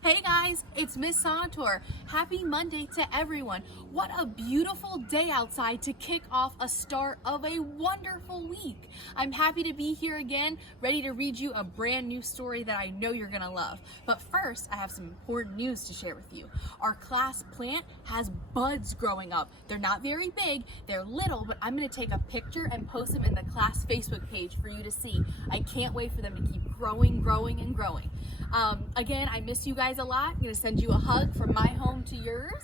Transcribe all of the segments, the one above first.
Hey guys, it's Miss Sonatore. Happy Monday to everyone. What a beautiful day outside to kick off a start of a wonderful week. I'm happy to be here again, ready to read you a brand new story that I know you're gonna love. But first, I have some important news to share with you. Our class plant has buds growing up. They're not very big, they're little, but I'm gonna take a picture and post them in the class Facebook page for you to see. I can't wait for them to keep growing and growing. Again, I miss you guys a lot. I'm gonna send you a hug from my home to yours.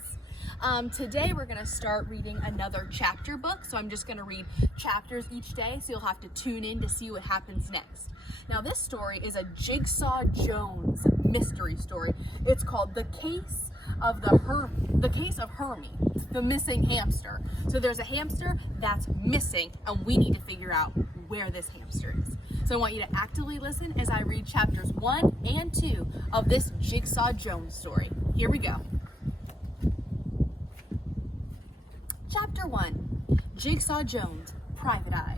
Today we're gonna start reading another chapter book, so I'm just gonna read chapters each day, so you'll have to tune in to see what happens next. Now this story is a Jigsaw Jones mystery story. It's called The Case of Hermie, the missing hamster. So there's a hamster that's missing, and we need to figure out where this hamster is. So I want you to actively listen as I read chapters 1 and 2 of this Jigsaw Jones story. Here we go. Chapter 1, Jigsaw Jones, Private Eye.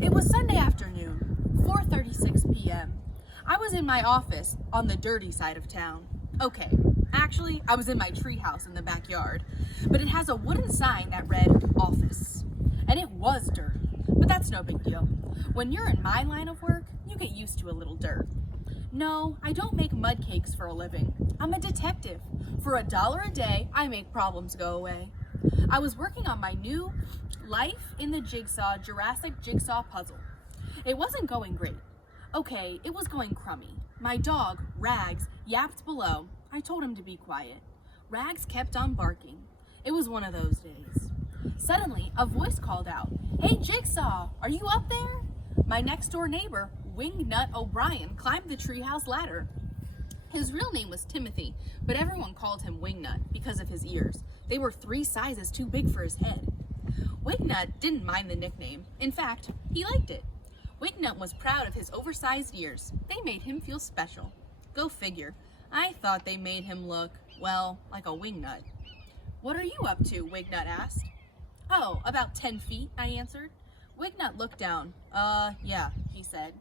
It was Sunday afternoon, 4:36 p.m. I was in my office on the dirty side of town. Okay, actually, I was in my treehouse in the backyard, but it has a wooden sign that read office. And it was dirty, but that's no big deal. When you're in my line of work, you get used to a little dirt. No, I don't make mud cakes for a living. I'm a detective. For $1 a day, I make problems go away. I was working on my new Life in the Jigsaw Jurassic Jigsaw puzzle. It wasn't going great. Okay, it was going crummy. My dog, Rags, yapped below. I told him to be quiet. Rags kept on barking. It was one of those days. Suddenly, a voice called out, "Hey Jigsaw, are you up there?" My next door neighbor, Wingnut O'Brien, climbed the treehouse ladder. His real name was Timothy, but everyone called him Wingnut because of his ears. They were 3 sizes too big for his head. Wingnut didn't mind the nickname. In fact, he liked it. Wingnut was proud of his oversized ears. They made him feel special. Go figure. I thought they made him look, well, like a wingnut. "What are you up to?" Wingnut asked. "Oh, about 10 feet, I answered. Wingnut looked down. Yeah, he said.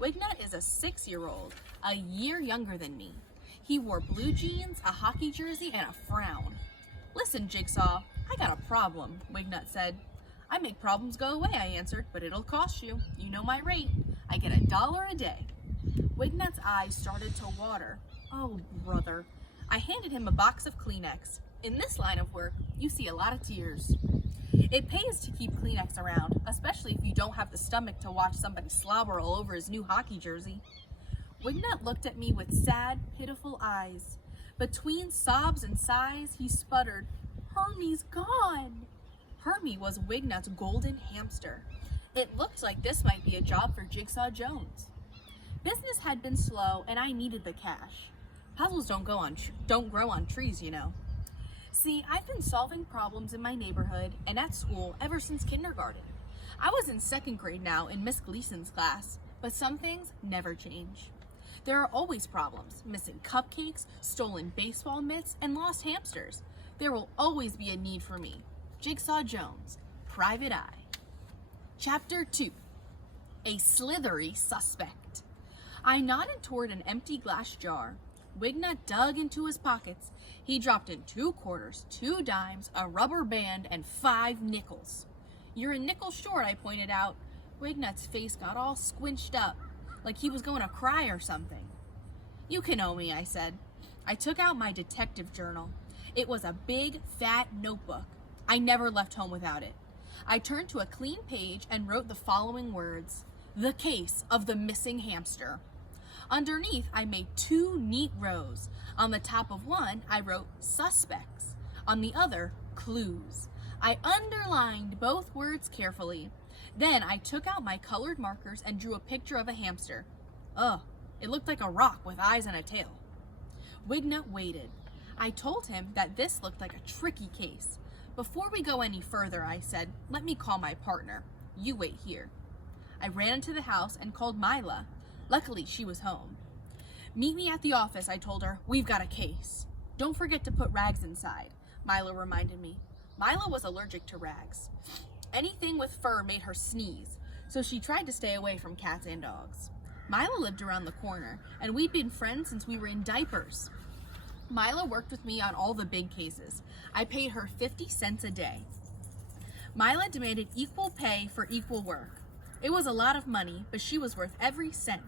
Wingnut is a 6-year-old, a year younger than me. He wore blue jeans, a hockey jersey, and a frown. "Listen, Jigsaw, I got a problem," Wingnut said. "I make problems go away," I answered, "but it'll cost you. You know my rate. I get $1 a day." Wingnut's eyes started to water. Oh, brother. I handed him a box of Kleenex. In this line of work, you see a lot of tears. It pays to keep Kleenex around, especially if you don't have the stomach to watch somebody slobber all over his new hockey jersey. Wingnut looked at me with sad, pitiful eyes. Between sobs and sighs, he sputtered, "Hermie's gone." Hermie was Wingnut's golden hamster. It looked like this might be a job for Jigsaw Jones. Business had been slow, and I needed the cash. Puzzles don't grow on trees, you know. See, I've been solving problems in my neighborhood and at school ever since kindergarten. I was in 2nd grade now in Miss Gleason's class, but some things never change. There are always problems: missing cupcakes, stolen baseball mitts, and lost hamsters. There will always be a need for me. Jigsaw Jones, Private Eye. Chapter 2, A Slithery Suspect. I nodded toward an empty glass jar. Wingnut dug into his pockets. He dropped in 2 quarters, 2 dimes, a rubber band, and 5 nickels. "You're a nickel short," I pointed out. Wingnut's face got all squinched up, like he was going to cry or something. "You can owe me," I said. I took out my detective journal. It was a big, fat notebook. I never left home without it. I turned to a clean page and wrote the following words: "The case of the missing hamster." Underneath, I made 2 neat rows. On the top of one, I wrote suspects. On the other, clues. I underlined both words carefully. Then I took out my colored markers and drew a picture of a hamster. Ugh, it looked like a rock with eyes and a tail. Wingnut waited. I told him that this looked like a tricky case. "Before we go any further," I said, "let me call my partner. You wait here." I ran into the house and called Mila. Luckily, she was home. "Meet me at the office," I told her. "We've got a case." "Don't forget to put Rags inside," Mila reminded me. Mila was allergic to Rags. Anything with fur made her sneeze, so she tried to stay away from cats and dogs. Mila lived around the corner, and we'd been friends since we were in diapers. Mila worked with me on all the big cases. I paid her 50 cents a day. Mila demanded equal pay for equal work. It was a lot of money, but she was worth every cent.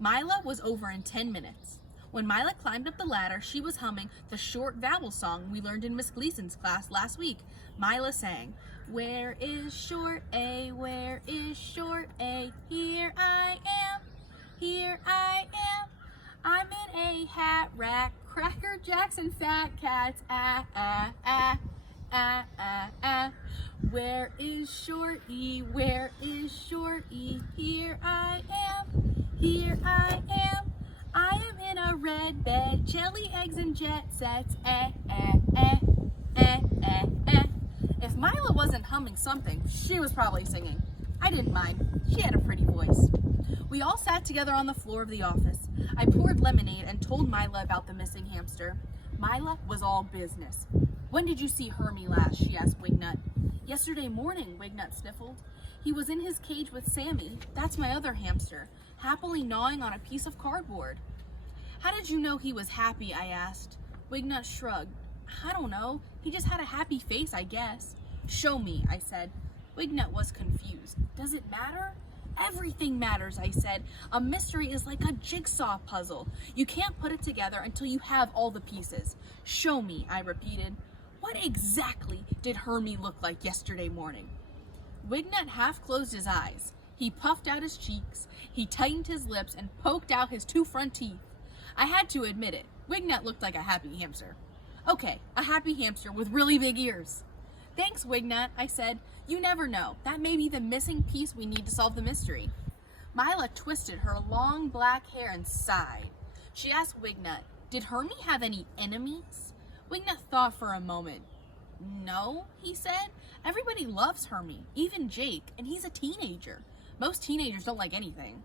Mila was over in 10 minutes. When Mila climbed up the ladder, she was humming the short vowel song we learned in Miss Gleason's class last week. Mila sang, "Where is short A? Where is short A? Here I am, here I am. I'm in a hat rack, Cracker Jacks and Fat Cats. Ah, ah, ah, ah, ah, ah. Where is short E? Where is short E? Here I am, here I am. I am in a red bed, jelly eggs and jet sets. Eh, eh, eh, eh, eh, eh." If Mila wasn't humming something, she was probably singing. I didn't mind. She had a pretty voice. We all sat together on the floor of the office. I poured lemonade and told Mila about the missing hamster. Mila was all business. "When did you see Hermie last?" she asked Wignut. "Yesterday morning," Wignut sniffled. "He was in his cage with Sammy, that's my other hamster, happily gnawing on a piece of cardboard." "How did you know he was happy?" I asked. Wignut shrugged. "I don't know. He just had a happy face, I guess." "Show me," I said. Wignut was confused. "Does it matter?" "Everything matters," I said. "A mystery is like a jigsaw puzzle. You can't put it together until you have all the pieces." "Show me," I repeated. "What exactly did Hermie look like yesterday morning?" Wignut half closed his eyes. He puffed out his cheeks. He tightened his lips and poked out his two front teeth. I had to admit it. Wignut looked like a happy hamster. "Okay, a happy hamster with really big ears." "Thanks, Wignut," I said. "You never know. That may be the missing piece we need to solve the mystery." Mila twisted her long black hair and sighed. She asked Wignut, "Did Hermie have any enemies?" Wignut thought for a moment. "No," he said. "Everybody loves Hermie, even Jake, and he's a teenager. Most teenagers don't like anything."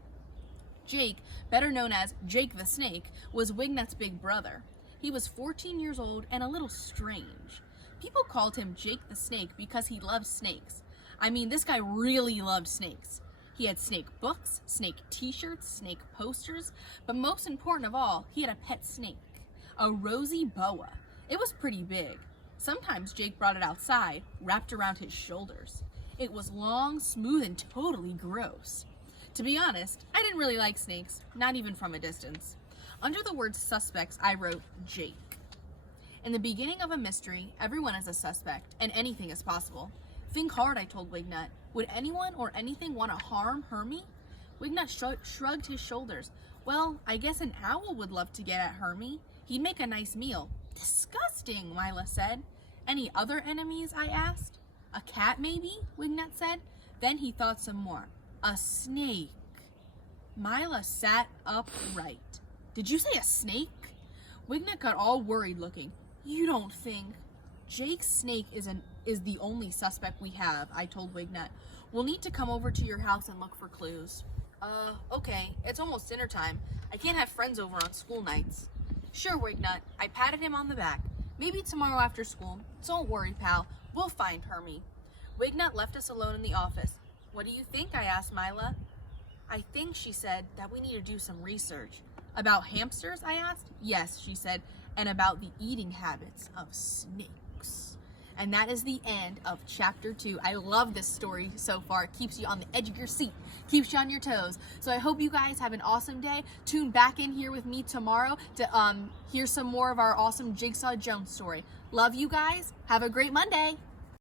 Jake, better known as Jake the Snake, was Wignut's big brother. He was 14 years old and a little strange. People called him Jake the Snake because he loved snakes. I mean, this guy really loved snakes. He had snake books, snake t-shirts, snake posters, but most important of all, he had a pet snake, a rosy boa. It was pretty big. Sometimes Jake brought it outside, wrapped around his shoulders. It was long, smooth, and totally gross. To be honest, I didn't really like snakes, not even from a distance. Under the word suspects, I wrote Jake. In the beginning of a mystery, everyone is a suspect, and anything is possible. Think hard, I told Wignut. Would anyone or anything want to harm Hermie? Wignut shrugged his shoulders. Well, I guess an owl would love to get at Hermie. He'd make a nice meal. Disgusting, Mila said. Any other enemies? I asked. A cat, maybe? Wignut said. Then he thought some more. A snake. Mila sat upright. Did you say a snake? Wignut got all worried looking. You don't think? Jake's snake is the only suspect we have, I told Wignut. We'll need to come over to your house and look for clues. Okay, it's almost dinner time. I can't have friends over on school nights. Sure, Wignut. I patted him on the back. Maybe tomorrow after school. Don't worry, pal. We'll find Hermie. Wignut left us alone in the office. What do you think? I asked Mila. I think, she said, that we need to do some research. About hamsters? I asked. Yes, she said, and about the eating habits of snakes. And that is the end of chapter 2. I love this story so far. It keeps you on the edge of your seat, keeps you on your toes. So I hope you guys have an awesome day. Tune back in here with me tomorrow to hear some more of our awesome Jigsaw Jones story. Love you guys. Have a great Monday.